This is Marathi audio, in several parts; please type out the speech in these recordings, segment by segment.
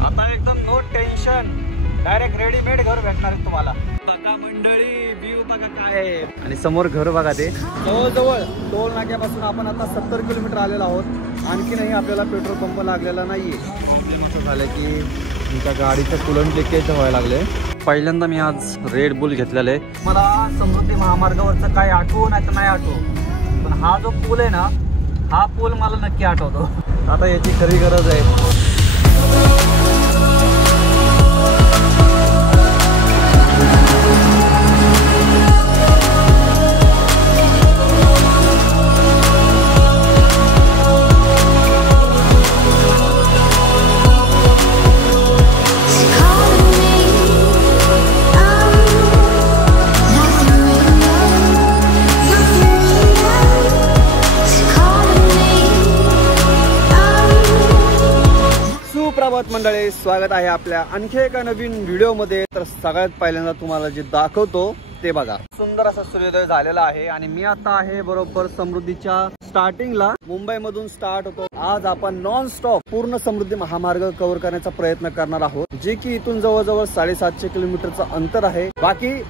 आता एकदम नो टेन्शन, डायरेक्ट रेडीमेड घर भेटणार आहे तुम्हाला। बघा मंडळी, व्ह्यू बघा काय आहे, आणि समोर घर बघा ते। जवळजवळ टोल नाक्यापासून आपण आता 70 किलोमीटर आलेलो आहोत। आणखीनही आपल्याला पेट्रोल पंप लागलेला नाहीये। प्रॉब्लेम असं झालं की तुमच्या गाडीचं कूलंट लिकेज व्हायला लागले। पहिल्यांदा मी आज रेड बुल घेतलेलं आहे। मला समृद्धी महामार्गावरचं काय आठवू नाही तर नाही आठवू, पण हा जो पूल आहे ना, हा पूल मला नक्की आठवतो। आता याची खरी गरज आहे। सुप्रभात मंडळी, स्वागत आहे आपल्या आणखी एका नवीन व्हिडिओ मध्ये। तर सगळ्यात पहिल्यांदा तुम्हाला जे दाखवतो ते बघा, सुंदर असा सूर्योदय झालेला आहे आणि मी आता आहे बरोबर समृद्धीच्या स्टार्टिंगला। मुंबई मधून स्टार्ट होतो। आज आपण नॉन स्टॉप पूर्ण समृद्धी महामार्ग कव्हर करण्याचा प्रयत्न करणार आहोत, जे की इथून जवळजवळ 750 किलोमीटरचं अंतर आहे। बाकी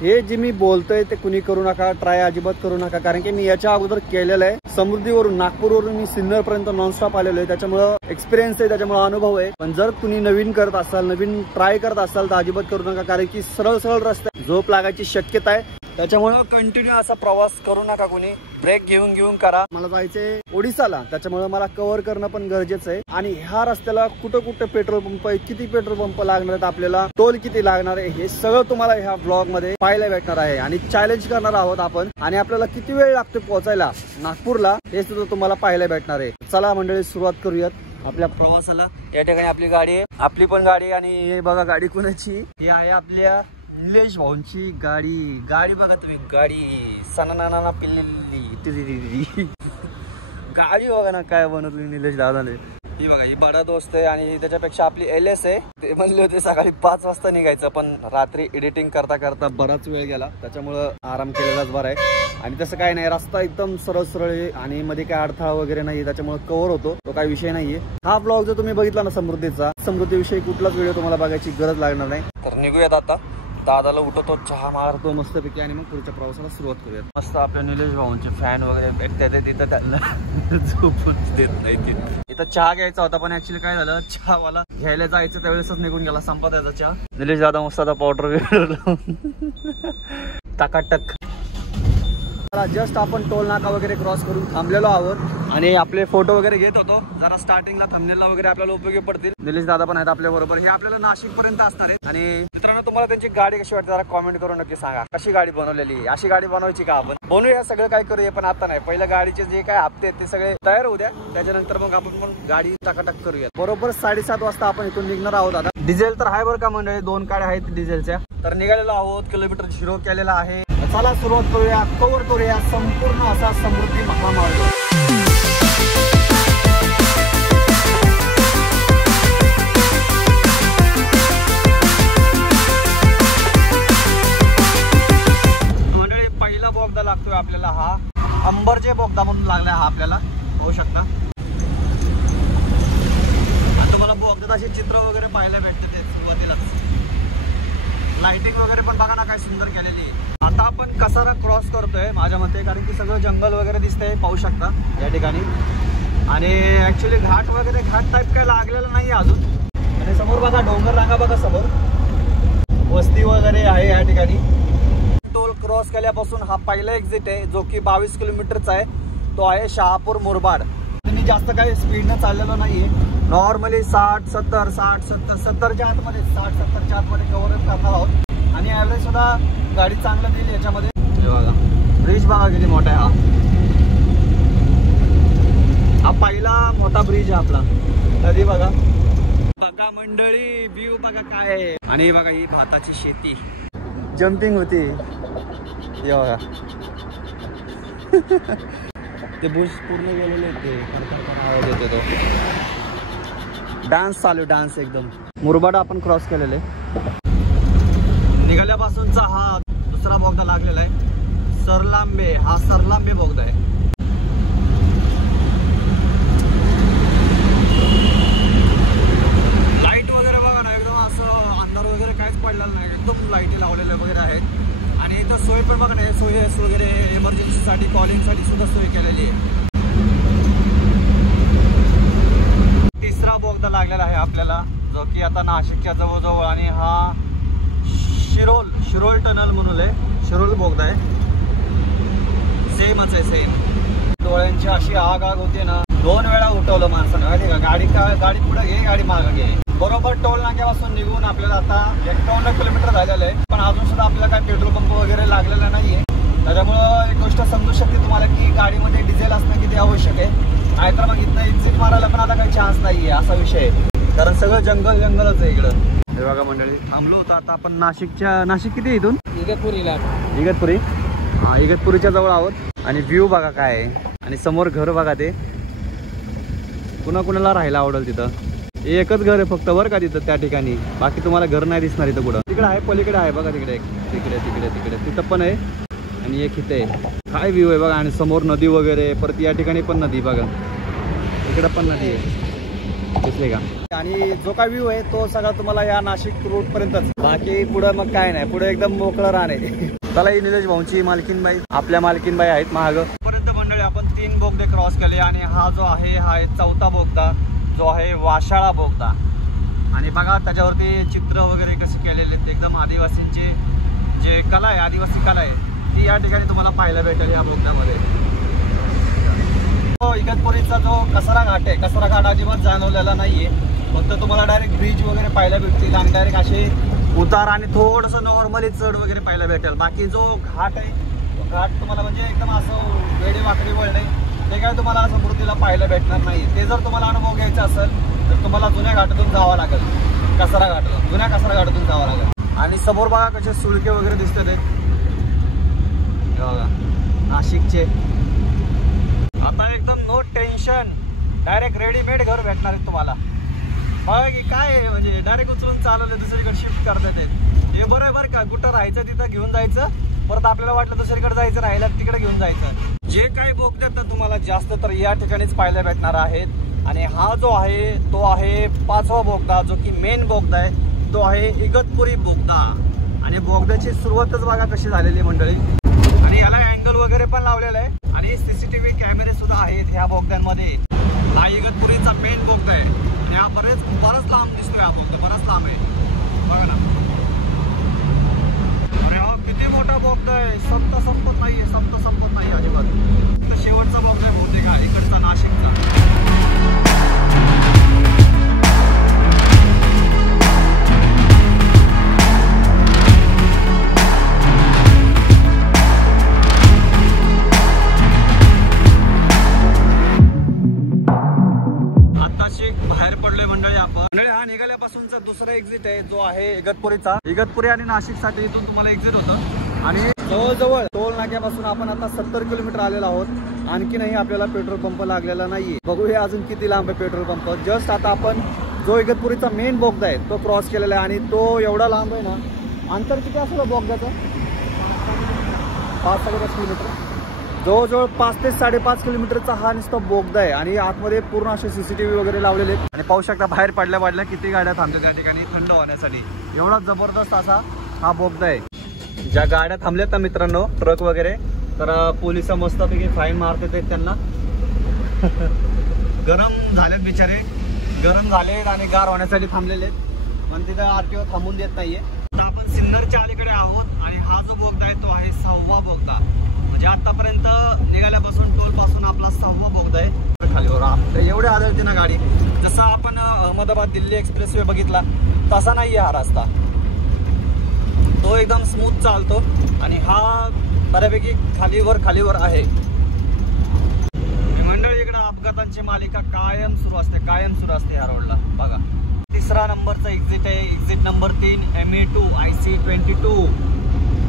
हे जे मी बोलतोय ते कुणी करू नका, ट्राय अजिबात करू नका, कारण की मी याच्या अगोदर केलेलं आहे। समृद्धीवरून नागपूरवरून मी सिन्नर पर्यंत नॉनस्टॉप आलेलो आहे, त्याच्यामुळे एक्सपिरियन्स आहे, त्याच्यामुळे अनुभव आहे। पण जर तुम्ही नवीन करत असाल, नवीन ट्राय करत असाल तर अजिबात करू नका, कारण की सरळ सरळ रस्ते झोप लागायची शक्यता आहे। त्याच्यामुळे कंटिन्यू असा प्रवास करू नका कुणी, ब्रेक घेऊन घेऊन करा। मला जायचंय ओडिसाला, त्याच्यामुळे मला कव्हर करणं पण गरजेचं आहे। आणि ह्या रस्त्याला कुठं कुठं पेट्रोल पंप आहे, किती पेट्रोल पंप लागणार आहेत, आपल्याला टोल किती लागणार आहे, हे सगळं तुम्हाला ह्या ब्लॉग मध्ये पाहायला भेटणार आहे। आणि चॅलेंज करणार आहोत आपण, आणि आपल्याला किती वेळ लागतो पोहोचायला नागपूरला हे सुद्धा तुम्हाला पाहायला भेटणार आहे। चला मंडळी, सुरुवात करूयात आपल्या प्रवासाला। या ठिकाणी आपली गाडी आहे, आपली पण गाडी, आणि हे बघा गाडी कुणाची, ही आहे आपल्या निलेश भाऊंची गाडी। गाडी बघा तुम्ही, गाडी सणाना पिल्लेली गाडी बघा ना काय बनवली निलेश दादाने। ही बघा, ही बडा दोस्त आहे, आणि त्याच्यापेक्षा आपली LS आहे। ते म्हणले होते सकाळी 5 वाजता निघायचं, पण रात्री एडिटिंग करता करता बराच वेळ गेला, त्याच्यामुळं आराम केलेलाच बरा आहे। आणि तसं काय नाही, रस्ता एकदम सरळ सरळ आहे आणि मध्ये काय अडथळा वगैरे नाही, त्याच्यामुळे कव्हर होतो, तो काही विषय नाहीये। हा ब्लॉग जर तुम्ही बघितला ना समृद्धीचा, समृद्धीविषयी कुठलाच व्हिडिओ तुम्हाला बघायची गरज लागणार नाही। तर निघूयात आता, दादाला उठवतो, चहा मारतो मस्तपैकी, आणि मग पुढच्या प्रवासाला सुरुवात करूयात। मस्त आपल्या निलेश भाऊंचे फॅन वगैरे भेटतात तिथं, त्यांना झोपून देत नाही। इथं चहा घ्यायचा होता, पण ऍक्च्युली काय झालं, चहावाला घ्यायला जायचं त्यावेळेसच निघून गेला, संपत यायचा चहा। निलेश दादा मस्त आता पावडर वगैरे टाकाटक। जस्ट आपण टोल नाका वगैरे क्रॉस करून थांबलेलो आहोत, आणि आपले फोटो वगैरे घेत होतो, जरा स्टार्टिंगला थंबनेलला वगैरे आपल्याला उपयोगी पडतील। निलेश दादा पण आहेत आपल्या बरोबर, हे आपल्याला नाशिक पर्यंत असणार आहेत। आणि मित्रांनो, तुम्हाला त्यांची गाडी कशी वाटते जरा कॉमेंट करून नक्की सांगा, कशी गाडी बनवलेली, अशी गाडी बनवायची का आपण, बनवूया सगळं काय करूया, पण आता नाही, पहिल्या गाडीचे जे काय हप्ते आहेत ते सगळे तयार होऊ द्या, त्याच्यानंतर मग आपण पण गाडी टाकाटाक करूया। बरोबर 7:30 वाजता आपण इथून निघणार आहोत। आता डिझेल तर आहे बरं का मंडळी, 2 गाड्या आहेत डिझेलच्या। तर निघालेलो आहोत, किलोमीटर 0 केलेला आहे। चला सुरुवात करूया, कव्हर करूया संपूर्ण असा समृद्धी महामार्ग। मंडळी, पहिला बोगदा लागतोय आपल्याला, हा अंबरचे बोगदा म्हणून लागलाय हा आपल्याला, होऊ शकता। आता मला बोगदात असे चित्र वगैरे पाहायला भेटते सुरुवातीलाच, लाइटिंग वगैरे पण बघा ना काय सुंदर केलेली आहे। आता आपण कसारा क्रॉस करतोय माझ्या मते, कारण की सगळं जंगल वगैरे दिसतंय, पाहू शकता या ठिकाणी। आणि ऍक्च्युली घाट वगैरे, घाट टाईप काय लागलेलं नाही अजून। आणि समोर बघा डोंगर रांगा बघा, समोर वस्ती वगैरे आहे या ठिकाणी। टोल क्रॉस केल्यापासून हा पहिला एक्झिट आहे, जो की 22 किलोमीटरचा आहे, तो आहे शहापूर मुरबाड। मी जास्त काही स्पीडनं चाललेलो नाहीये, नॉर्मली 60-70च्या आतमध्ये, 60-70च्या आतमध्ये कव्हर करणार आहोत। आणि ॲव्हरेज सुद्धा गाडी चांगलं देईल याच्यामध्ये। बघा ब्रिज बघा किती मोठा आहे, हा पहिला मोठा ब्रिज आहे आपला, नदी बघा। बघा मंडळी, व्ह्यू बघा काय आहे, आणि बघा ही भाताची शेती, जम्पिंग होती, हे बघा ते बुश पूर्ण गेलेले ते आवाज येतो, तो डान्स चालू, डान्स एकदम। मुरबाड आपण क्रॉस केलेले, निघाल्यापासूनचा हा दुसरा बोगदा लागलेला आहे, सरलांबे, हा सरलांबे बोगदा आहे। लाईट लावलेला नाही, एकदम लाईटी लावलेल्या वगैरे आहेत. आणि इथं सोय पण बघा ना, सोय वगैरे इमर्जन्सीसाठी कॉलिंगसाठी सुद्धा सोय केलेली आहे. तिसरा बोगदा लागलेला आहे आपल्याला, जो की आता नाशिकच्या जवळजवळ, आणि हा शिरोळ टनल म्हणून आहे, शिरोळ बोगदा आहे. सेमच आहे, सेम. डोळ्यांची अशी आग होते ना, 2 वेळा उठवलं माणसानं माहिती का. गाडी पुढे घे, गाडी मागे घे. बरोबर टोल नाक्यापासून निघून आपल्याला आता 51 किलोमीटर झालेलं आहे, पण अजून सुद्धा आपल्याला काय पेट्रोल पंप वगैरे लागलेला नाहीये. त्याच्यामुळं एक गोष्ट समजू शकते तुम्हाला की गाडीमध्ये डिझेल असणं किती आवश्यक आहे. नाहीतर मग इथं एक्झिट मारायला पण आता काही चान्स नाहीये, असा विषय आहे. कारण सगळं जंगलच आहे इकडं. हे बघा मंडळी, थांबलो होतो आता आपण नाशिक किती इथून? इगतपुरी. हा, इगतपुरीच्या जवळ आहोत. आणि व्ह्यू बघा काय आहे, आणि समोर घर बघा. ते कुणाला राहायला आवडेल तिथं. एकच घर आहे फक्त बरं का तिथं, त्या ठिकाणी. बाकी तुम्हाला घर नाही दिसणार इथं कुठं. तिकडे आहे, पलीकडे आहे बघा, तिकडे तिकडे तिथं पण आहे, आणि एक इथे आहे. काय व्ह्यू आहे बघा. आणि समोर नदी वगैरे, परत या ठिकाणी पण नदी बघा, इकडं पण नदी आहे, दिसले का. आणि जो काय व्ह्यू आहे तो सगळा तुम्हाला या नाशिक रोड पर्यंतच, बाकी पुढे मग काय नाही, पुढे एकदम मोकळं रान आहे. चला, ही निलेश भाऊंची मालकीनबाई, आपल्या मालकीनबाई आहेत महाग. पर्यंत मंडळी आपण 3 बोगदे क्रॉस केले, आणि हा जो आहे हा आहे 4था बोगदा, जो आहे वाशाळा बोगदा. आणि बघा त्याच्यावरती चित्र वगैरे कसे केलेले आहेत, एकदम आदिवासींचे जे कला आहे, आदिवासी कला आहे, ती या ठिकाणी तुम्हाला पाहायला भेटेल या बोगद्यामध्ये. इगतपुरीचा जो कसारा घाट आहे, कसारा घाट अजिबात जाणवलेला नाहीये. फक्त तुम्हाला डायरेक्ट ब्रिज वगैरे पाहायला भेटतील, आणि डायरेक्ट असे उतार आणि थोडंसं नॉर्मली चढ वगैरे पाहायला भेटेल. बाकी जो घाट आहे, तो घाट तुम्हाला म्हणजे एकदम असं वेडी वाकडी वळणे, ते काय तुम्हाला समृद्धीला पाहायला भेटणार नाही. ते जर तुम्हाला अनुभव घ्यायचा असेल तर तुम्हाला जुन्या घाटातून जावं लागेल, जुन्या कसारा घाटातून जावं लागेल. आणि समोर बघा कसे सुळके वगैरे दिसतात ते बघा नाशिकचे. आता एकदम नो टेन्शन, डायरेक्ट रेडीमेड घर भेटणार आहे तुम्हाला. बघा की काय आहे, म्हणजे डायरेक्ट उचलून चालवलं, दुसरीकडे शिफ्ट करता येते. हे बरं आहे बरं का. कुठं राहायचं तिथं घेऊन जायचं, परत आपल्याला वाटलं दुसरीकडे जायचं, राहायला तिकडे घेऊन जायचं. जे काही बोगद्यात तर तुम्हाला जास्त तर या ठिकाणीच पाहायला भेटणार आहेत. आणि हा जो आहे तो आहे 5वा बोगदा, जो की मेन बोगदा आहे, तो आहे इगतपुरी बोगदा. आणि बोगद्याची सुरुवातच बघा कशी झालेली मंडळी. आणि याला अँगल वगैरे पण लावलेला आहे, आणि CCTV कॅमेरे सुद्धा आहेत ह्या बोगद्यांमध्ये. हा इगतपुरीचा मेन बोगदा आहे, आणि हा बराच लांब दिसतोय. हा बोगदा बराच लांब आहे बघा ना. अरे हा किती मोठा बोगदा आहे, संपत नाही अजिबात. शेवटचा बोगदा आहे बहुतेक हा इकडचा नाशिकचा. बाहेर पडलोय मंडळी आपण. हा निघाल्यापासूनचा दुसरा एक्झिट आहे, जो आहे इगतपुरीचा. इगतपुरी आणि नाशिकसाठी इथून तुम्हाला एक्झिट होतं. आणि जवळजवळ टोल नाक्यापासून आपण आता 70 किलोमीटर आलेलो आहोत. आणखीनही आपल्याला पेट्रोल पंप लागलेला नाहीये. बघूया अजून किती लांब आहे पेट्रोल पंप. जस्ट आता आपण जो इगतपुरीचा मेन बोगदा आहे तो क्रॉस केलेला आहे, आणि तो एवढा लांब आहे ना. अंतर किती असेल बोगद्याचं? 5-5.5 किलोमीटर. जवळजवळ 5 ते 5.5 किलोमीटरचा हा नुसता बोगदा आहे. आणि आतमध्ये पूर्ण असे CCTV वगैरे लावलेले आहेत. आणि पाहू शकता बाहेर पडल्या किती गाड्या थांबतात त्या ठिकाणी थंड होण्यासाठी. एवढा जबरदस्त असा हा बोगदा आहे. ज्या गाड्या थांबल्यात ना मित्रांनो, ट्रक वगैरे, तर पोलिस मस्तपैकी फाईन मारतात त्यांना. गरम झालेत बिचारे, गरम झालेत आणि गार होण्यासाठी थांबलेले आहेत, पण तिथं RTO थांबून देत नाहीये. आता आपण सिन्नरच्या अलीकडे आहोत, आणि हा जो बोगदा आहे तो आहे 6वा बोगदा. म्हणजे आतापर्यंत निघाल्यापासून टोल पासून आपला 6वा बोगदा आहे. खालीवर एवढे आदळते ना गाडी. जसं आपण अहमदाबाद दिल्ली एक्सप्रेसवे बघितला तसा नाहीये हा रस्ता. तो एकदम स्मूथ चालतो, आणि हा बऱ्यापैकी खालीवर आहे. मंडळी इकडे अपघातांची मालिका कायम सुरू असते ह्या रोडला बघा. 3रा नंबरचा एक्झिट आहे, exit number 3 ME2 IC22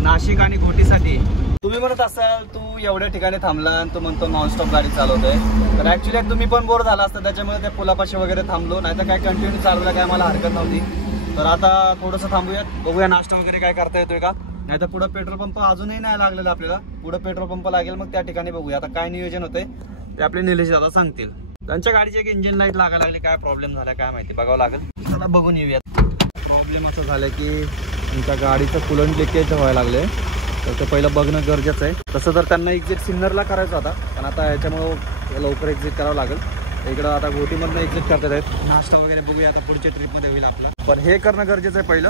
Nashik आणि घोटीसाठी. तुम्ही म्हणत असाल तू एवढ्या ठिकाणी थांबला आणि तू म्हणतो नॉनस्टॉप गाडी चालवतोय, तर ऍक्च्युली तुम्ही पण बोर झाला असता, त्याच्यामुळे त्या पुलापाशी वगैरे थांबलो. नाही तर काय कंटिन्यू चालवलं काय मला हरकत नव्हती. तर आता थोडंसं थांबूयात, बघूया नाश्ता वगैरे काय करता येतोय का. नाही तर पुढे पेट्रोल पंप अजूनही नाही लागलेला आपल्याला. पुढे पेट्रोल पंप लागेल, मग त्या ठिकाणी बघूया. आता काय नियोजन होतंय ते आपले निलेश दादा सांगतील. त्यांच्या गाडीची एक इंजिन लाईट लागायला लागली, काय प्रॉब्लेम झाला काय माहिती, बघावं लागेल. चला बघून येऊयात. प्रॉब्लेम असा झाला की तुमच्या गाडीचं कुलंट लिकेज व्हायला लागले, तर ते पहिलं बघणं गरजेचं आहे. तसं तर त्यांना एक्झिट सिन्नरला करायचं होता, पण आता याच्यामुळं लवकर एक्झिट करावं लागेल. इकडं आता घोटीमधनं एक्झिट करतात आहेत. नाश्ता वगैरे बघूया आता पुढच्या ट्रिपमध्ये होईल आपला, पण हे करणं गरजेचं आहे पहिलं,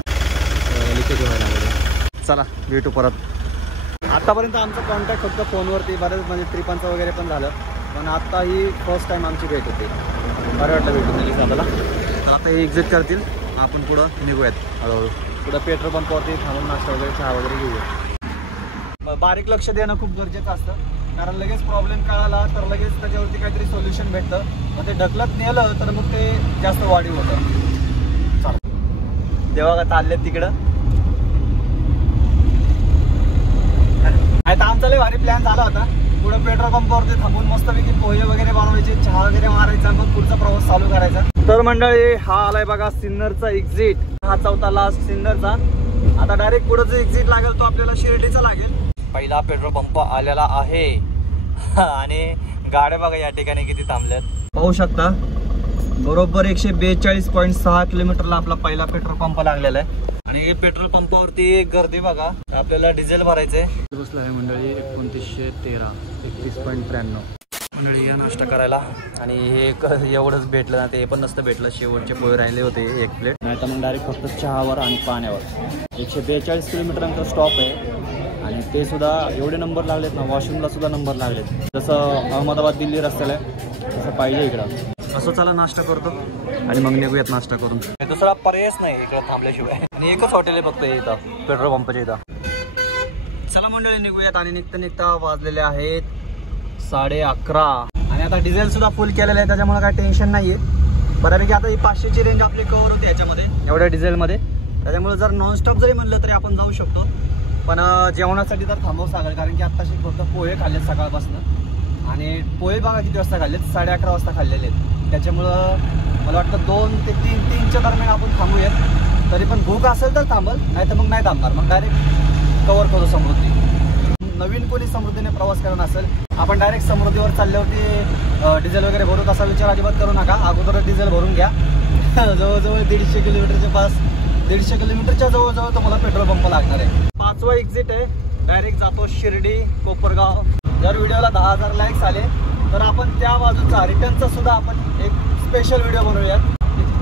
लिकेज व्हायला लागलं. चला भेटू परत. आतापर्यंत आमचा कॉन्टॅक्ट फक्त फोनवरती बरेच म्हणजे ट्रिपांचं वगैरे पण झालं, पण आता ही फर्स्ट टाईम आमची भेट होती. बरं वाटलं भेटून दिली आम्हाला. तर आता हे एक्झिट करतील, आपण पुढं निघूयात हळूहळू. पुढं पेट्रोल पंपावरती थांबून नाश्ता वगैरे चहा वगैरे घेऊया. बारीक लक्ष देणं खूप गरजेचं असतं, कारण लगेच प्रॉब्लेम कळाला तर लगेच त्याच्यावरती काहीतरी सोल्युशन भेटतं. मग ते ढकलत नेलं तर मग ते जास्त वाढीव होतं. चला तेव्हा का चालले तिकडं. आता आमचा लय भारी प्लॅन झाला होता, पुढं पेट्रोल पंपावरती थांबून मस्तपैकी पोहे वगैरे बनवायचे, चहा वगैरे मारायचा, मग पुढचा प्रवास चालू करायचा. तर मंडळी हा आलाय बघा सिन्नरचा एक्झिट. हा चौथा लास्ट सिन्नरचा. आता डायरेक्ट पुढं जो एक्झिट लागेल तो आपल्याला शिर्डीचा लागेल. पहिला पेट्रोल पंप आलेला आहे आणि गाड्या बघा या ठिकाणी किती थांबल्यात पाहू शकता. बरोबर 142.6 किलोमीटरला आपला पहिला पेट्रोल पंप लागलेला आहे. आणि पेट्रोल पंपावरती गर्दी बघा. आपल्याला डिझेल भरायचंय. बसलं आहे मंडळी 2913 31.93 मंडळी या नाश्ता करायला. आणि हे एवढंच भेटलं ना, ते पण नसतं भेटलं. शेवटचे पोहे राहिले होते एक प्लेट, नाही तर मग डायरेक्ट फक्त चहावर आणि पाण्यावर. 142 किलोमीटरनंतर स्टॉप आहे आणि ते सुद्धा एवढे नंबर लागलेत ना, वॉशरूमला सुद्धा नंबर लागलेत. जसं अहमदाबाद दिल्ली रस्त्याला आहे तसं पाहिजे इकडं. असं चला नाश्ता करतो आणि मग निघूयात नाश्ता करून. दुसरा पर्यायच नाही इकडं थांबल्याशिवाय. आणि एकच हॉटेल आहे फक्त इथं पेट्रोल पंपाच्या इथं. चला मंडळी निघूयात. आणि निघता वाजलेले आहेत 11:30 आणि आता डिझेल सुद्धा फुल केलेलं आहे, त्याच्यामुळे काय टेन्शन नाहीये. बऱ्यापैकी आता ही 500ची रेंज आपली कव्हर होते याच्यामध्ये एवढ्या डिझेलमध्ये. त्याच्यामुळे जर नॉनस्टॉप जरी म्हणलं तरी आपण जाऊ शकतो. पण जेवणासाठी तर थांबवच लागेल, कारण की आत्ताशी फक्त पोहे खाल्लेत सकाळपासून. आणि पोहे बघा किती वाजता खाल्लेत, 11:30 वाजता खाल्लेले आहेत. त्याच्यामुळं मला वाटतं 2 ते 3च्या दरम्यान आपण थांबूयात. तरी पण भूक असेल तर थांबल, नाही तर मग नाही थांबणार. मग डायरेक्ट कव्हर करू समृद्धी. नवीन कोणी समृद्धीने प्रवास करणार असेल, आपण डायरेक्ट समृद्धीवर चालल्यावरती डिझेल वगैरे भरू तसा विचार अजिबात करू नका. अगोदर डिझेल भरून घ्या. जवळजवळ 150 किलोमीटरच्या पास 150 किलोमीटरच्या जवळजवळ तुम्हाला पेट्रोल पंप लागणार आहे. 5वा एक्झिट आहे. डायरेक्ट जातो शिर्डी कोपरगाव. जर व्हिडिओला 10,000 लाईक्स आले तर आपण त्या बाजूचा रिटर्नचा सुद्धा आपण एक स्पेशल व्हिडिओ बनवूयात.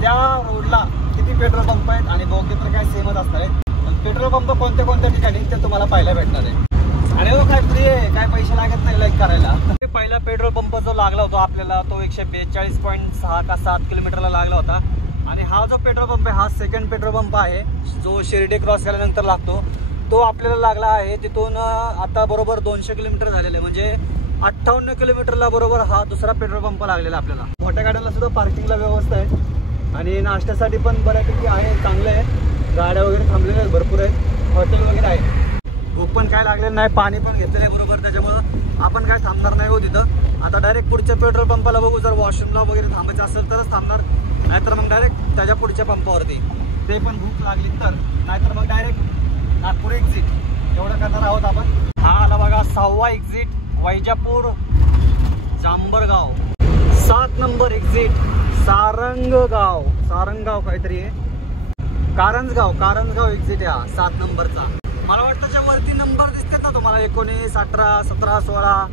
त्या रोडला किती पेट्रोल पंप आहेत आणि बोगदे तर काय सेमच असणार आहेत. पेट्रोल पंप कोणत्या कोणत्या ठिकाणी ते तुम्हाला पाहायला भेटणार आहे. आणि काय फ्री आहे, काय पैसे लागत नाही लाईक करायला. पहिला पेट्रोल पंप जो लागला होता आपल्याला तो 142.6 का 7 किलोमीटरला लागला होता. आणि हा जो पेट्रोल पंप आहे हा सेकंड पेट्रोल पंप आहे, जो शिर्डी क्रॉस केल्यानंतर लागतो. तो आपल्याला लागला आहे तिथून आता बरोबर 200 किलोमीटर झालेले, म्हणजे 58 किलोमीटरला बरोबर हा दुसरा पेट्रोल पंप लागलेला आपल्याला. मोठ्या गाड्याला सुद्धा पार्किंगला व्यवस्था आहे आणि नाश्त्यासाठी पण बऱ्यापैकी आहे, चांगलं आहे. गाड्या वगैरे थांबलेल्या आहेत, भरपूर आहेत, हॉटेल वगैरे आहे. भूक पण काय लागलेलं नाही, पाणी पण घेतलेलं आहे बरोबर. त्याच्यामुळं आपण काय थांबणार नाही हो तिथं. आता डायरेक्ट पुढच्या पेट्रोल पंपाला बघू. जर वॉशरूमला वगैरे थांबायचं असेल तरच थांबणार, नाहीतर मग डायरेक्ट त्याच्या पुढच्या पंपावरती. ते पण भूक लागली तर, नाहीतर मग डायरेक्ट नागपूर एक्झिट. एवढं करणार आहोत आपण. हा आला बघा 6वा एक्झिट, वैजापूर जांभरगाव. 7 नंबर एक्झिट सारंगगाव काहीतरी आहे, कारंजगाव एक्झिट आहे हा 7 नंबरचा. मला वाटतं ज्या वरती नंबर दिसतात ना तुम्हाला 19, 18, 17, 16,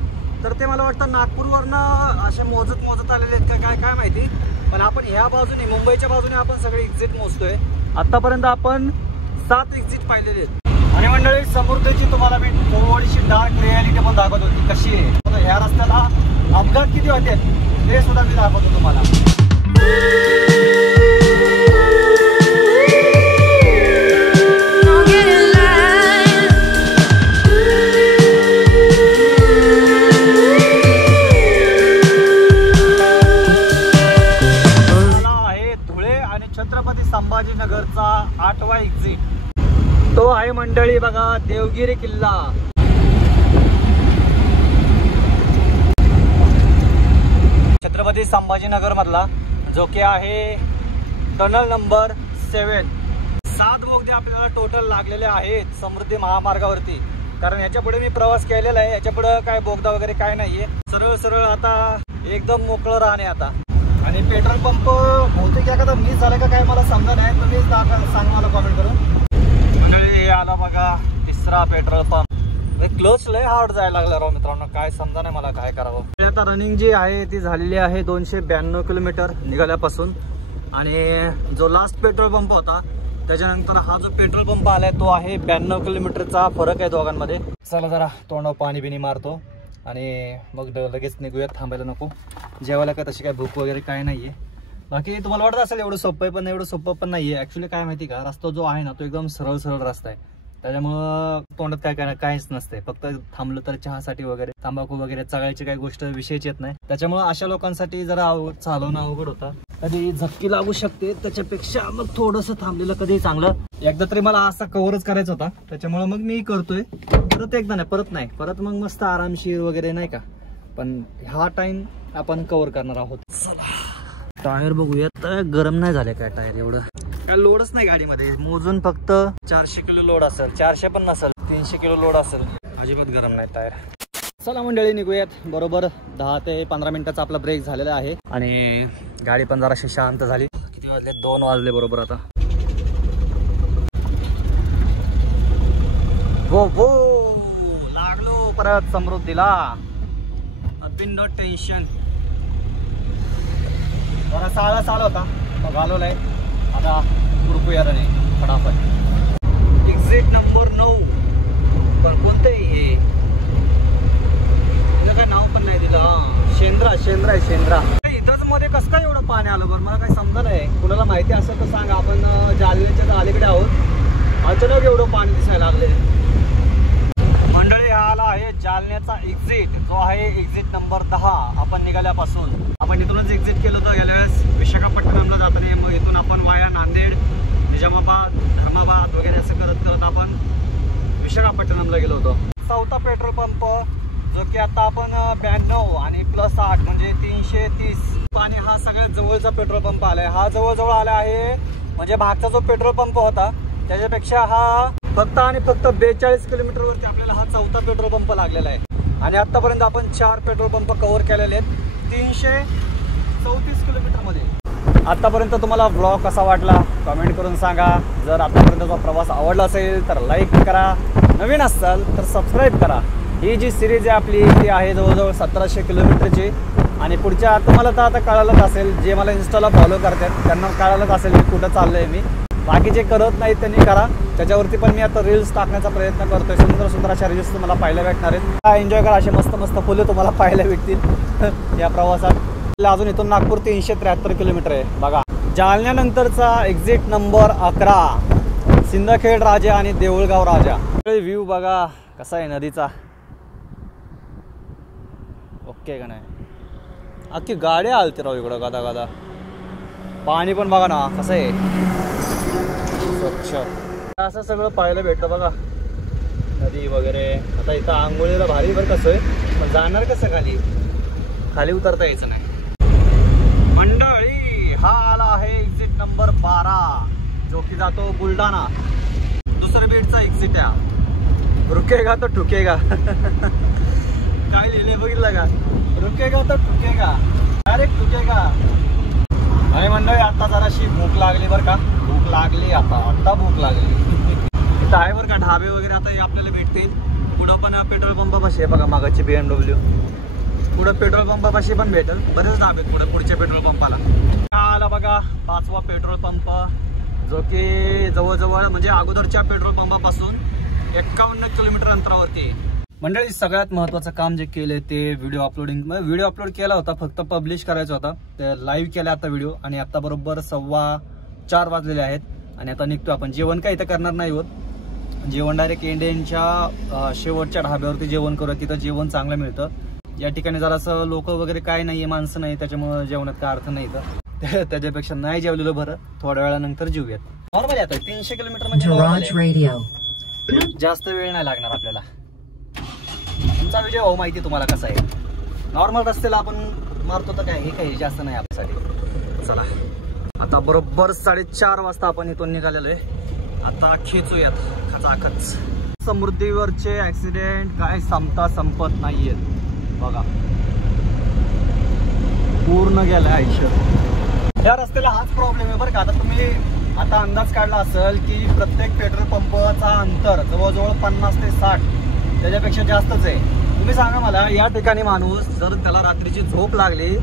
तर ते मला वाटतं नागपूरवरनं असे मोजत आलेले आहेत का काय माहिती. पण आपण ह्या बाजूने मुंबईच्या बाजूने आपण सगळे एक्झिट मोजतोय. आतापर्यंत आपण 7 एक्झिट पाहिलेले आहेत. आणि मंडळी समृद्धीची तुम्हाला मी थोडीशी डार्क रियालिटी पण दाखवत होती कशी आहे. ह्या रस्त्याला अपघात किती होते ते सुद्धा मी दाखवतो तुम्हाला. छत्रपती संभाजीनगरचा 8वा एक्झिट तो आहे मंडळी बघा देवगिरी किल्ला. छत्रपती संभाजीनगर मधला जो की आहे टनल नंबर 7. 7 बोगदे आपल्याला टोटल लागलेले आहेत समृद्धी महामार्गावरती. कारण याच्या पुढे मी प्रवास केलेला आहे, याच्या पुढे काय बोगदा वगैरे काय नाहीये. सरळ आता एकदम मोकळं राहणे. आता आणि पेट्रोल पंप बहुतेक एखादा मिस झाला का काय मला समजा नाही, तुम्हीच सांग मला कॉमेंट करून. मंडळी हे आला बघा तिसरा पेट्रोल पंप. क्लोज लय हार्ड जायला लागला राव मित्रांनो, काय समजा नाही मला काय करावं. आता रनिंग जी आहे ती झालेली आहे 292 किलोमीटर निघाल्यापासून. आणि जो लास्ट पेट्रोल पंप होता त्याच्यानंतर हा जो पेट्रोल पंप आलाय तो आहे 92 किलोमीटरचा फरक आहे दोघांमध्ये. चला जरा तोंडावर पाणी बिनी मारतो आणि मग लगेच निघूयात, थांबायला नको. जेवायला काय तशी काय भूक वगैरे काय नाहीये. बाकी तुम्हाला वाटत असेल एवढं सोपं आहे, पण एवढं सोपं पण नाहीये. ऍक्च्युली काय माहिती का, रस्ता जो आहे ना तो एकदम सरळ सरळ रस्ता आहे, त्याच्यामुळं तोंडात काय काहीच नसते. फक्त थांबलं तर चहासाठी वगैरे, तंबाखू वगैरे चघळायची काही गोष्ट विषयच येत नाही. त्याच्यामुळे अशा लोकांसाठी जरा चालवणं अवघड होतं, कधी झपकी लागू शकते. त्याच्यापेक्षा मग थोडंसं थांबलेलं कधी चांगलं. एकदा तरी मला असा कव्हरच करायचा होता, त्याच्यामुळे मग मी करतोय. परत एकदा नाही, परत मग मस्त आरामशीर वगैरे नाही का. पण हा टाइम आपण कव्हर करणार आहोत. टायर बघूयात, गरम नाही झाले काय टायर, एवढं काय लोडच नाही गाडीमध्ये. मोजून फक्त 400 किलो लोड असेल, 400 पण नसेल, 300 किलो लोड असेल. अजिबात गरम नाही टायर. चला मंडळी निघूयात. बरोबर 10 ते 15 मिनिटाचा आपला ब्रेक झालेला आहे आणि गाडी पण जराशी शांत झाली. किती वाजले, 2 वाजले बरोबर आता. हो लागलो परत समृद्धीला. No tension. जरा साळा होता घालवलाय आता. रुपया नाही फटाफट. एक्झिट नंबर 9 पण कोणतं हे, तिला काय नाव पण नाही दिलं. शेंद्रा आहे शेंद्रा. इथंच मध्ये कसं काय एवढं पाणी आलं बरं, मला काही समजा नाही. कुणाला माहिती असेल तर सांगा. आपण जालन्याच्या अलीकडे आहोत, अचानक एवढं पाणी दिसायला लागले. मंडळी हा आला आहे जालन्याचा एक्झिट, जो आहे एक्झिट नंबर 10. आपण निघाल्यापासून आपण इथूनच एक्झिट केलं होतं गेल्या वेळेस विशाखापट्टणमला जाताना. मग इथून आपण वाया नांदेड, निजामाबाद, धर्माबाद वगैरे असं करत आपण विशाखापट्टणमला गेलो होतो. चौथा पेट्रोल पंप जो की आता आपण 92 आणि +8 म्हणजे 330. आणि हा सगळ्यात जवळचा पेट्रोल पंप आलाय. हा जवळ आला आहे, म्हणजे मागचा जो पेट्रोल पंप होता त्याच्यापेक्षा हा फक्त आणि फक्त 42 किलोमीटर वरती आपल्याला हा चौथा पेट्रोल पंप लागलेला आहे. आणि आतापर्यंत आपण 4 पेट्रोल पंप कव्हर केलेले आहेत 334 किलोमीटर मध्ये. आतापर्यंत तुम्हाला व्लॉग कसा वाटला कमेंट करून सांगा. जर आतापर्यंतचा प्रवास आवडला असेल तर लाईक करा, नवीन असाल तर सबस्क्राईब करा. ही जी सिरीज आहे आपली ती आहे जवळजवळ 1700 किलोमीटरची. आणि पुढच्या तुम्हाला तर आता कळालंच असेल, जे मला इन्स्टाला फॉलो करतात त्यांना कळालंच असेल मी कुठं चाललंय. मी बाकी जे करत नाहीत त्यांनी करा, त्याच्यावरती पण मी आता रील्स टाकण्याचा प्रयत्न करतोय. सुंदर अशा रील्स तुम्हाला पाहायला भेटणार आहेत. एन्जॉय करा, असे मस्त फुले तुम्हाला पाहायला भेटतील या प्रवासात. अजून इथून नागपूर 373 किलोमीटर आहे बघा. जालन्यानंतरचा एक्झिट नंबर 11 सिंदखेड राजा आणि देऊळगाव राजा. व्ह्यू बघा कसा आहे नदीचा, ओके का नाही. अख्खी गाड्या आलते राव इकडं गादा. पाणी पण बघा ना कसं आहे स्वच्छ. असं सगळं पाहायला भेटतं बघा, नदी वगैरे. आता इथं आंघोळीला भारी बरं कसं आहे, पण जाणार कसं खाली उतरता यायचं नाही. मंडळी हा आला आहे एक्झिट नंबर 12 जो की जातो बुलढाणा. दुसऱ्या बेटचा एक्झिट आहे. रुकेगा तो ठुकेगा. काय लिहिले बघितलं का, रुकेगा तो ठुकेगा, डायरेक्ट ठुकेगा. आणि मंडळी आता जराशी भूक लागली बरं का, भूक लागली आता भूक लागली. इथं आहे बरं का ढाबे वगैरे आता आपल्याला भेटतील. पुढं पण पेट्रोल पंपापाशी आहे बघा, मागाची BMW. पुढं पेट्रोल पंपापाशी पण भेटेल, बरेच ढाबे पुढच्या पेट्रोल पंपाला. आला बघा 5वा पेट्रोल पंप, जो की जवळजवळ म्हणजे अगोदरच्या पेट्रोल पंपापासून 51 किलोमीटर अंतरावरती. मंडळी सगळ्यात महत्त्वाचं काम जे केले ते व्हिडिओ अपलोड केला होता, फक्त पब्लिश करायचा होता. ते लाईव्ह केला आता व्हिडिओ. आणि आता बरोबर 4:15 वाजलेले आहेत. आणि आता निघतो आपण. जेवण काय इथं करणार नाही होत, जेवण डायरेक्ट इंडियनच्या शेवटच्या ढाब्यावरती जेवण करूया. तिथं जेवण चांगलं मिळतं. या ठिकाणी जरासं लोक वगैरे काय नाहीये, माणसं नाही, त्याच्यामुळे जेवणात काय अर्थ नाही. तर त्याच्यापेक्षा नाही जेवलेलं बरं, थोड्या वेळानंतर जेवूयात. नॉर्मली आता 300 किलोमीटर म्हणजे जास्त वेळ नाही लागणार आपल्याला. तुमचा विजय भाऊ माहिती तुम्हाला कसा आहे. नॉर्मल रस्त्याला आपण मारतो तर काय हे काही जास्त नाही आपल्यासाठी. चला आता बरोबर 4:30 वाजता आपण इथून निघालेलो आहे. आता खेचूयात खचाखच. समृद्धीवरचे ऍक्सिडेंट काय संपत नाहीयेत बघा. पूर्ण गेलं आयुष्य. या रस्त्याला हाच प्रॉब्लेम आहे बरं का. आता तुम्ही आता अंदाज काढला असेल की प्रत्येक पेट्रोल पंपचा अंतर जवळजवळ 50 ते 60 त्याच्यापेक्षा जास्तच आहे. तुम्ही सांगा मला, या ठिकाणी माणूस जर त्याला रात्रीची झोप लागली,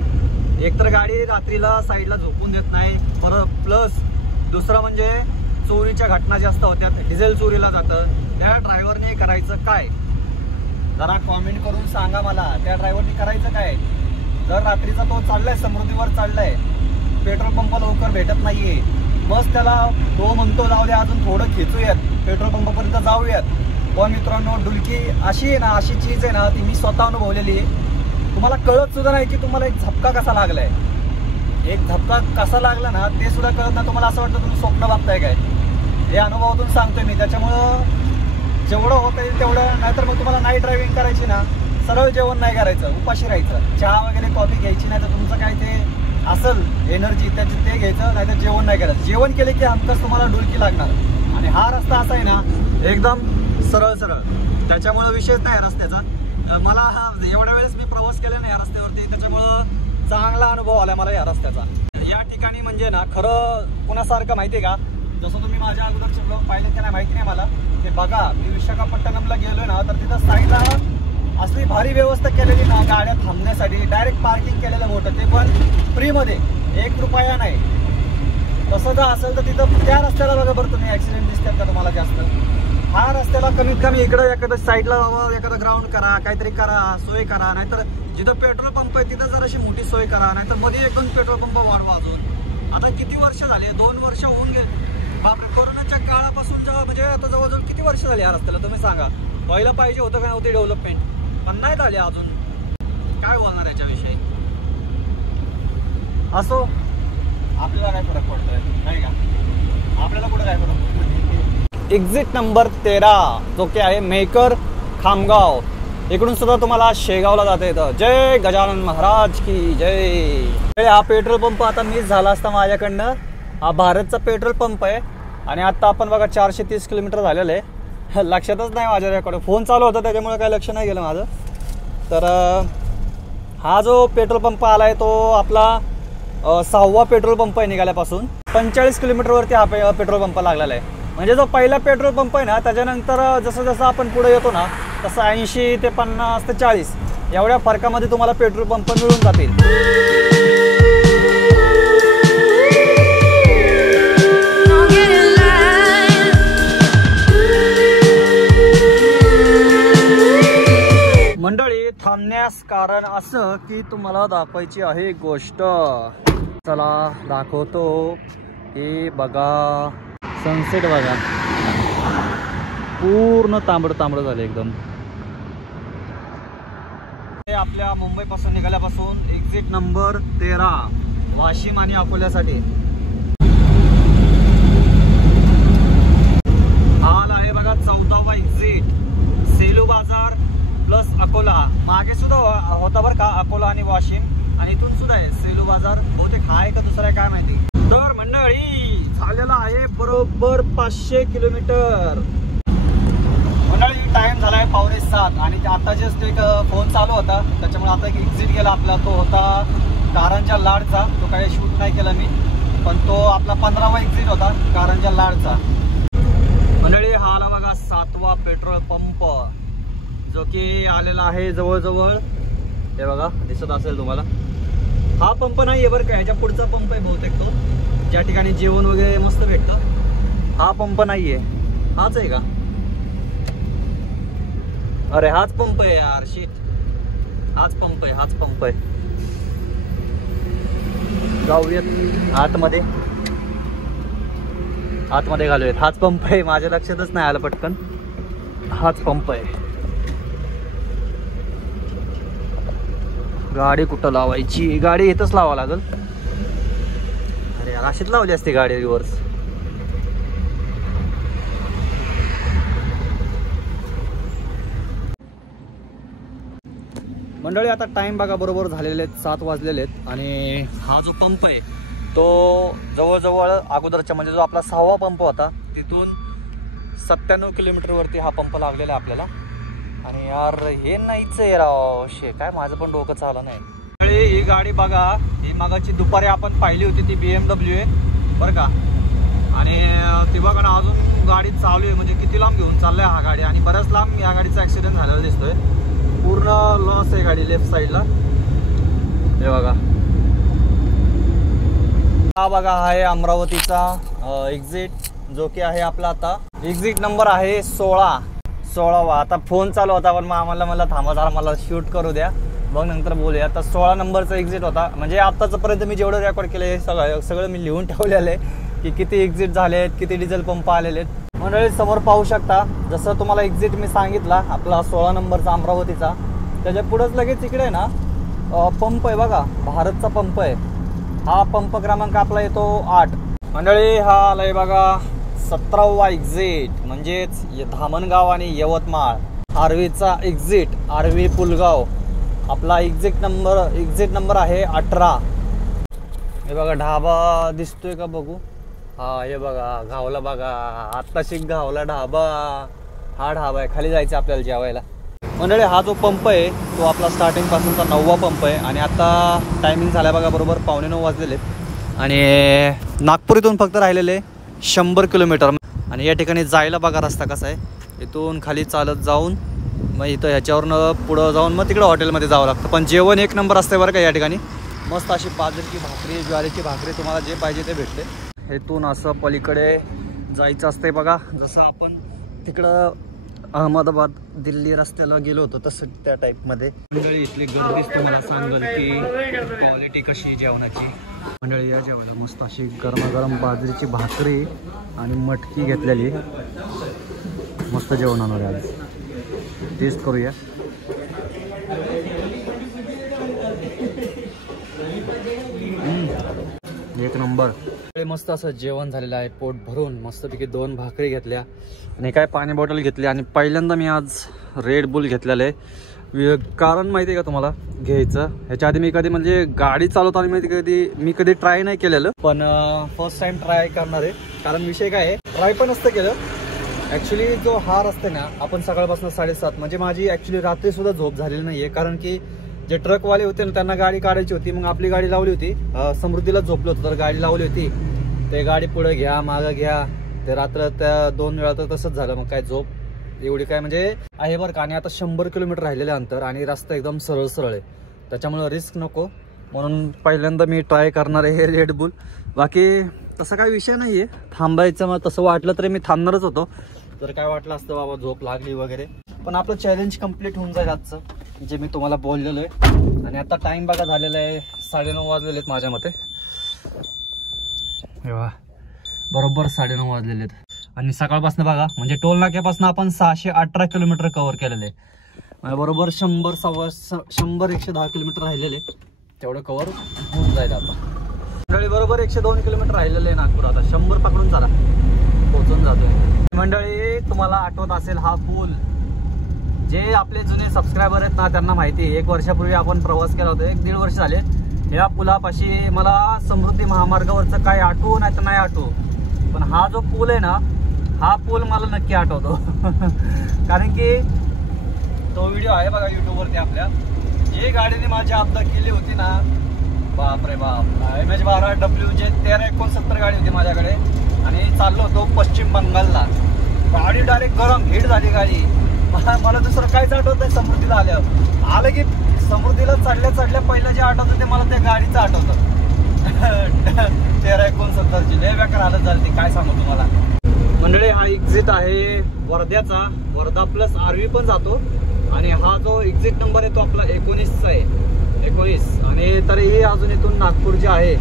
एकतर गाडी रात्रीला साईडला झोपून देत नाही, परत प्लस दुसरं म्हणजे चोरीच्या घटना जास्त होत्यात, डिझेल चोरीला जातं, त्या ड्रायव्हरने करायचं काय? जरा कॉमेंट करून सांगा मला, त्या ड्रायव्हरने करायचं काय? जर रात्रीचा तो चाललाय, समृद्धीवर चाललाय, पेट्रोल पंप लवकर भेटत नाहीये, मग त्याला तो म्हणतो जाऊ दे अजून थोडं खेचूयात, पेट्रोल पंपापर्यंत जाऊयात. पण मित्रांनो, डुलकी अशी आहे ना, अशी चीज आहे ना, ती मी स्वतः अनुभवलेली आहे. तुम्हाला कळत सुद्धा नाही की तुम्हाला एक झपका कसा लागलाय. एक झपका कसा लागला ना ते सुद्धा कळत नाही. तुम्हाला असं वाटतं तुम्ही स्वप्न बघताय काय. हे अनुभवातून सांगतोय मी. त्याच्यामुळं जेवढं होत येईल तेवढं, नाहीतर मग तुम्हाला नाईट ड्रायव्हिंग करायची ना, सरळ जेवण नाही करायचं, उपाशी राहायचं, चहा वगैरे कॉफी घ्यायची नाही, तर तुमचं काय ते असेल एनर्जी त्याचे ते घ्यायचं, नाही तर जेवण नाही करायचं. जेवण केले की हमखास तुम्हाला डुलकी लागणार. आणि हा रस्ता असा आहे ना, एकदम सरळ सरळ, त्याच्यामुळं विषयच नाही रस्त्याचा. मला हा एवढ्या वेळेस मी प्रवास केला नाही या रस्त्यावरती, त्याच्यामुळं चांगला अनुभव आला मला या रस्त्याचा. या ठिकाणी म्हणजे ना खरं कुणासारखं माहिती आहे का, जसं तुम्ही माझ्या अगोदरचे ब्लॉग पाहिले की नाही माहिती नाही मला, ते बघा मी विशाखापट्टणमला गेलोय ना, तर तिथं साईडला असली भारी व्यवस्था केलेली ना गाड्या थांबण्यासाठी, डायरेक्ट पार्किंग केलेलं मोठं, ते पण फ्रीमध्ये, 1 रुपया नाही. तसं जर असेल तर तिथं त्या रस्त्याला बघा बरं तुम्ही, ॲक्सिडेंट दिसतात का तुम्हाला जास्त? हा रस्त्याला कमीत कमी इकडं एखादं साईडला एखादं ग्राउंड करा, काहीतरी करा, सोय करा, नाहीतर जिथं पेट्रोल पंप आहे तिथं जर अशी मोठी सोय करा, नाहीतर मध्ये 1-2 पेट्रोल पंप वाढवा अजून. आता किती वर्ष झाले, 2 वर्ष होऊन गेले आपल्या कोरोनाच्या काळापासून, म्हणजे आता जवळजवळ किती वर्ष झाली या रस्त्याला तुम्ही सांगा. पहिलं पाहिजे होतं का नव्हती डेव्हलपमेंट, पण नाही झाली अजून. काय बोलणार याच्याविषयी. असो, आपल्याला काय फरक पडतोय नाही का, आपल्याला कुठं काय फरक पडतो. एक्झिट नंबर 13 जो की आहे मेहकर खामगाव, इकडून सुद्धा तुम्हाला शेगावला जाता येतं. जय गजानन महाराज की जय. हा पेट्रोल पंप आता मिस झाला असता माझ्याकडनं. हा भारतचा पेट्रोल पंप आहे आणि आता आपण बघा 430 किलोमीटर झालेलं आहे. लक्षातच नाही माझ्याकडे, फोन चालू होता त्याच्यामुळे काही लक्ष नाही गेलं माझं. तर हा जो पेट्रोल पंप आला आहे तो आपला 6वा पेट्रोल पंप आहे निघाल्यापासून. 45 किलोमीटरवरती हा पेट्रोल पंप लागलेला आहे. म्हणजे जो पहिला पेट्रोल पंप आहे ना, त्याच्यानंतर जसं जसं आपण पुढे येतो ना, तसं 80 ते 50 ते 40 एवढ्या फरकामध्ये तुम्हाला पेट्रोल पंप मिळून जातील. मंडळी, थांबण्यास कारण असं की तुम्हाला दाखवायची आहे एक गोष्ट. चला दाखवतो. हे बघा, सनसेट बघा, पूर्ण तांबड तांबड झाले एकदम. आपल्या मुंबईपासून निघाल्यापासून एक्झिट नंबर 13 वाशिम आणि अकोल्यासाठी. हाल आहे बघा 14वा एक्झिट, सेलू बाजार प्लस अकोला. मागे सुद्धा होता बरं का अकोला आणि वाशिम, आणि इथून सुद्धा आहे सेलू बाजार. बहुतेक हा आहे का दुसरा आहे काय माहिती. तर मंडळी झालेला आहे बरोबर 500 किलोमीटर. मंडळी टाइम झालाय 6:45 आणि आता जस्ट एक फोन चालू होता त्याच्यामुळे आता एक एक्झिट गेला आपला. तो होता कारंजा लाडचा. तो काही शूट नाही केला मी, पण तो आपला 15वा एक्झिट होता कारंजा लाडचा. मंडळी हा आला बघा 7वा पेट्रोल पंप, जो की आलेला आहे जवळजवळ, हे बघा दिसत असेल तुम्हाला. हा पंप नाही आहे बरं का, ह्याच्या पुढचा पंप आहे बहुतेक तो, ज्या ठिकाणी जेवण वगैरे मस्त भेटतं. हा पंप नाहीये. हाच आहे का? अरे हाच पंप आहे यार, शिट. हाच पंप आहे, हाच पंप आहे. जाऊयात आतमध्ये, आतमध्ये घालूयात. हाच पंप आहे, माझ्या लक्षातच नाही आलं पटकन. हाच पंप आहे. गाडी कुठं लावायची? गाडी इथंच लावावं लागल. अरे यार, अशीच लावली असते गाडी रिव्हर्स. मंडळी आता टाइम बघा बरोबर झालेले आहेत, 7 वाजलेले आहेत. आणि हा जो पंप आहे तो जवळजवळ अगोदरच्या म्हणजे जो आपला 6वा पंप होता तिथून 97 किलोमीटरवरती हा पंप लागलेला आहे आपल्याला. आणि यार हे नाहीच आहे राव, शे काय माझं पण डोकं चाललं नाही. मंडळी ही गाडी बघा, ही मागाची दुपारी आपण पाहिली होती, ती BMW आहे बरं का. आणि ती बघा ना अजून गाडी चालू आहे, म्हणजे किती लांब घेऊन चाललाय हा गाडी. आणि बऱ्याच लांब या गाडीचा ॲक्सिडेंट झालेला दिसतोय. पूर्ण लॉस आहे गाडी लेफ्ट साईडला. हे बघा, हा बघा आहे अमरावतीचा एक्झिट, जो की आहे आपला आता एक्झिट नंबर आहे 16वा. आता फोन चालू होता पण मला थांबा जरा, मला शूट करू द्या, मग नंतर बोलूया. आता 16 नंबरचा एक्झिट होता. म्हणजे आतापर्यंत मी जेवढं रेकॉर्ड केलं हे सगळं मी लिहून ठेवलेलं आहे की किती एक्झिट झाले आहेत, किती डिझेल पंप आलेले आहेत. मंडळी समोर पाहू शकता, जसं तुम्हाला एक्झिट मी सांगितला आपला 16 नंबरचा अमरावतीचा, त्याच्या पुढंच लगेच इकडे ना पंप आहे बघा, भारतचा पंप आहे. हा पंप क्रमांक आपला येतो 8. मंडळी हा आलाय बघा 17वा एक्झिट, म्हणजेच धामणगाव आणि यवतमाळ आर्वीचा एक्झिट, आर्वी पुलगाव. आपला एक्झिट नंबर आहे 18. हे बघा ढाबा दिसतोय का बघू, हा हे बघा घावला बघा, आत्ताशी घावला ढाबा. हा ढाबा आहे, खाली जायचं आपल्याला जेवायला. मंडळी हा जो पंप आहे तो आपला स्टार्टिंग पासूनचा 9वा पंप आहे. आणि आता टायमिंग झाला बघा बरोबर 8:45 वाजलेले. आणि नागपूर इथून फक्त राहिलेले 100 किलोमीटर. आणि या ठिकाणी जायला बघा रस्ता कसा आहे, इथून खाली चालत जाऊन मग इथं ह्याच्यावरनं पुढं जाऊन मग तिकडं हॉटेलमध्ये जावं लागतं. पण जेवण एक नंबर असते बरं का या ठिकाणी. मस्त अशी बाजरीची भाकरी, ज्वारीची भाकरी, तुम्हाला जे पाहिजे ते भेटते. इथून असं पलीकडे जायचं असते बघा, जसं आपण तिकडं अहमदाबाद दिल्ली रस्त्याला गेलो होतो तसं त्या टाईपमध्ये. मंडळी इथली गर्दीच तुम्हाला सांगेल की क्वालिटी कशी जेवणाची. मंडळी या जेवणाला मस्त अशी गरमागरम बाजरीची भाकरी आणि मटकी घेतलेली, मस्त जेवण होणार आहे आज. टेस्ट करूया. एक नंबर. मस्त असं जेवण झालेलं आहे, पोट भरून मस्तपैकी 2 भाकरी घेतल्या आणि काय पाणी बॉटल घेतली. आणि पहिल्यांदा मी आज रेड बुल घेतलेलं आहे. कारण माहिती आहे का तुम्हाला घ्यायचं, ह्याच्या आधी मी कधी म्हणजे गाडी चालवताना मी कधी ट्राय नाही केलेलं, पण फर्स्ट टाइम ट्राय करणार आहे. कारण विषय काय आहे, ट्राय पण नसतं केलं ॲक्च्युली. जो हा रस्ता ना आपण सकाळपासून 7:30, म्हणजे माझी ॲक्च्युली रात्री सुद्धा झोप झालेली नाही आहे. कारण की जे ट्रकवाले होते ना त्यांना गाडी काढायची होती, मग आपली गाडी लावली होती. समृद्धीला झोपलो होतो तर गाडी लावली होती, ते गाडी पुढे घ्या मागं घ्या, ते रात्र त्या 2 वेळा तर तसंच झालं. मग काय झोप एवढी काय म्हणजे आहे बरं का. आणि आता 100 किलोमीटर राहिलेलं अंतर आणि रस्ता एकदम सरळ आहे, त्याच्यामुळे रिस्क नको, म्हणून पहिल्यांदा मी ट्राय करणार आहे हे रेड बुल. बाकी तसा काही विषय नाही आहे थांबायचं, मग तसं वाटलं तरी मी थांबणारच होतो जर काय वाटलं असतं बाबा झोप लागली वगैरे. पण आपलं चॅलेंज कम्प्लीट होऊन जाईल आजचं, जे मी तुम्हाला बोललेलो आहे. आणि आता टाइम बघा झालेला आहे 9:30 वाजलेले आहेत माझ्या मते. बरोबर 9:30 वाजलेले आहेत. आणि सकाळपासून बघा म्हणजे टोल नाक्यापासून आपण 618 किलोमीटर कव्हर केलेले आहे. म्हणजे बरोबर 100-110 किलोमीटर राहिलेले, तेवढं कव्हर होऊन जाईल आता. बरोबर 102 किलोमीटर राहिलेले आहे नागपूर. आता 100 पकडून चला, पोहोचून जातोय. मंडळी तुम्हाला आठवत असेल हा पूल, जे आपले जुने सबस्क्रायबर आहेत ना त्यांना माहिती आहे. 1 वर्षापूर्वी आपण प्रवास केला होता, 1-1.5 वर्ष झाले. या पुलापाशी मला समृद्धी महामार्गावरचं काय आठवू नाही तर नाही आठवू, पण हा जो पूल आहे ना हा पूल मला नक्की आठवतो. कारण की तो व्हिडिओ आहे बघा यूट्यूबवरती आपल्या. जी गाडीने माझी अपघात केली होती ना, बाप रे बाप, MH12WJ 1369 गाडी होती माझ्याकडे. आणि चाललो होतो पश्चिम बंगालला. गाडी डायरेक्ट गरम हिट झाली गाडी. मला दुसरं काहीच आठवत नाही. समृद्धीला आलं की समृद्धीला चढल्या पहिलं जे आठवतं ते मला त्या गाडीचं आठवतं. 1369ची लय बेकार हालत झाली ती, काय सांगू तुम्हाला. मंडळी हा एक्झिट आहे वर्ध्याचा, वर्धा प्लस आर्वी पण जातो. आणि हा जो एक्झिट नंबर आहे तो आपला 19चा आहे, 19. आणि तरीही अजून इथून नागपूर जे आहे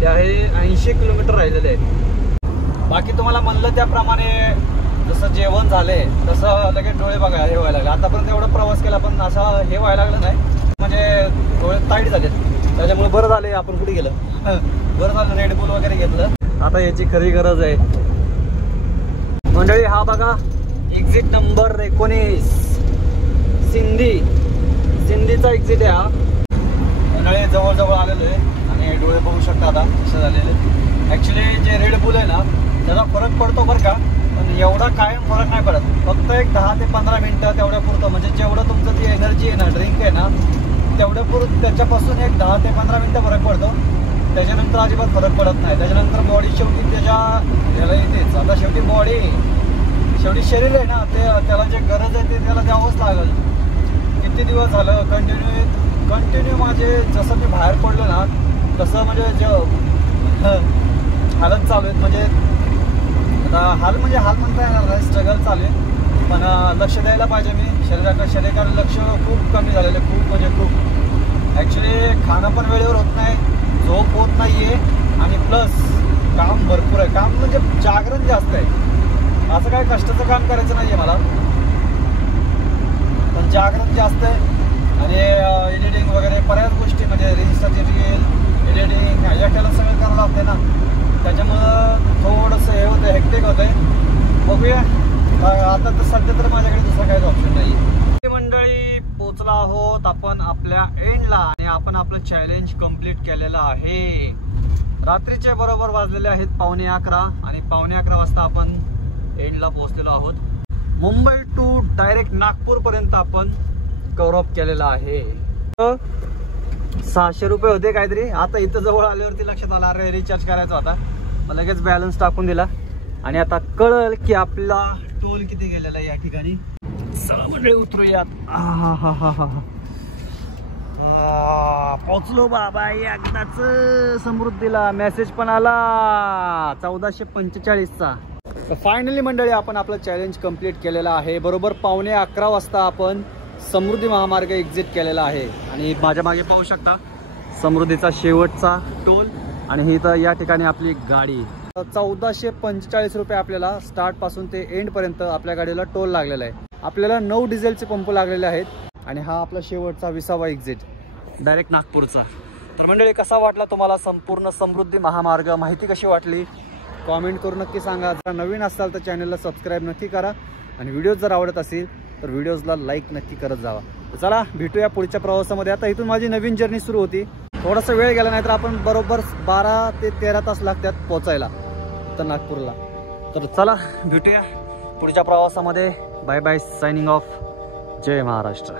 ते आहे 80 किलोमीटर राहिलेले आहे. बाकी तुम्हाला म्हणलं त्याप्रमाणे जसं जेवण झालंय तसं लगेच डोळे बघा हे व्हायला लागले. आतापर्यंत एवढा प्रवास केला पण असं हे व्हायला लागलं नाही, म्हणजे डोळे टाईट झालेत. त्याच्यामुळे बरं झालं आपण कुठे गेलं, बरं झालं रेड बुल वगैरे घेतलं. आता याची खरी गरज आहे. मंडळी हा बघा एक्झिट नंबर 19 सिंधीचा एक्झिट आहे हा. मंडळी जवळजवळ आलेलो आहे आणि डोळे बघू शकता आता कसं झालेलं. ॲक्च्युली जे रेड बुल आहे ना त्याचा फरक पडतो बरं का, पण एवढा कायम फरक नाही पडत. फक्त एक 10 ते 15 मिनिटं तेवढ्या पुरतं, म्हणजे जेवढं तुमचं ती एनर्जी आहे ना, ड्रिंक आहे ना, तेवढं त्याच्यापासून एक 10 ते 15 मिनटं फरक पडतो. त्याच्यानंतर अजिबात फरक पडत नाही. त्याच्यानंतर बॉडी शेवटी त्याच्या ह्याला येतेच. आता शेवटी बॉडी शेवटी शरीर आहे ना, त्याला जे गरज आहे ते त्याला द्यावंच लागेल. किती दिवस झालं कंटिन्यू माझे जसं मी बाहेर पडलो ना तसं म्हणजे हालत चालू आहेत. म्हणजे आता हाल म्हणता येणार नाही, स्ट्रगल चालू आहे. पण लक्ष द्यायला पाहिजे. मी शरीराकडे लक्ष खूप कमी झालेलं आहे. खूप म्हणजे खूप. ॲक्च्युली खाणं पण वेळेवर होत नाही, झोप होत नाही आहे आणि प्लस काम भरपूर आहे. काम म्हणजे जागरण जास्त आहे. असं काय कष्टाचं काम करायचं नाही आहे मला, पण जागरण जास्त आहे. आणि एडिटिंग वगैरे बऱ्याच गोष्टी म्हणजे रील्सची रील एडिटिंग एकट्याला सगळं करावं लागतं ना. त्याच्यामुळं थोडंसं हे होतं, हेक्टिक होतं आहे. बघूया आता तर सध्या तर माझ्याकडे दुसरा काहीच ऑप्शन नाही. मंडळी पोचला आहोत आपण आपल्या एंडला आणि आपण आपलं चॅलेंज कंप्लीट केलेलं आहे. रात्रीचे बरोबर वाजलेले आहेत 11:15 आणि 11:15 वाजता आपण एंडला पोहोचलेलो आहोत. मुंबई टू डायरेक्ट नागपूर पर्यंत आपण कव्हर अप केलेला आहे. 600 रुपये होते काहीतरी. आता इथं जवळ आल्यावरती लक्षात आलं अरे रिचार्ज करायचा होता. मग लगेच बॅलन्स टाकून दिला आणि आता कळल की आपला टोल किती गेलेला आहे या ठिकाणी. चला म्हणजे उतरूयात. पोचलो बाबा एकदाच समृद्धीला. मेसेज पण आला 1445चा. फायनली मंडळी आपण आपलं चॅलेंज कंप्लीट केलेलं आहे. बरोबर 11:15 वाजता आपण समृद्धी महामार्ग एक्झिट केलेला आहे. आणि माझ्या मागे पाहू शकता समृद्धीचा शेवटचा टोल आणि ही तर या ठिकाणी आपली गाडी. 1445 रुपये आपल्याला स्टार्ट पासून ते एंड पर्यंत आपल्या गाडीला टोल लागलेला आहे. आपल्याला 9 डिझेलचे पंप लागलेले आहेत आणि हा आपला शेवटचा 20वा एक्झिट डायरेक्ट नागपूरचा. तर मंडळी कसा वाटला तुम्हाला संपूर्ण समृद्धी महामार्ग, माहिती कशी वाटली कॉमेंट करून नक्की सांगा. जर नवीन असाल तर चॅनलला सबस्क्राईब नक्की करा आणि व्हिडिओ जर आवडत असेल तर व्हिडिओजला लाईक नक्की करत जावा. तर चला भेटूया पुढच्या प्रवासामध्ये. आता इथून माझी नवीन जर्नी सुरू होती. थोडासा वेळ गेला नाही तर आपण बरोबर 12 ते 13 तास लागतात पोचायला तर नागपूरला. तर चला भेटूया पुढच्या प्रवासामध्ये. Bye bye, signing off. जय महाराष्ट्र.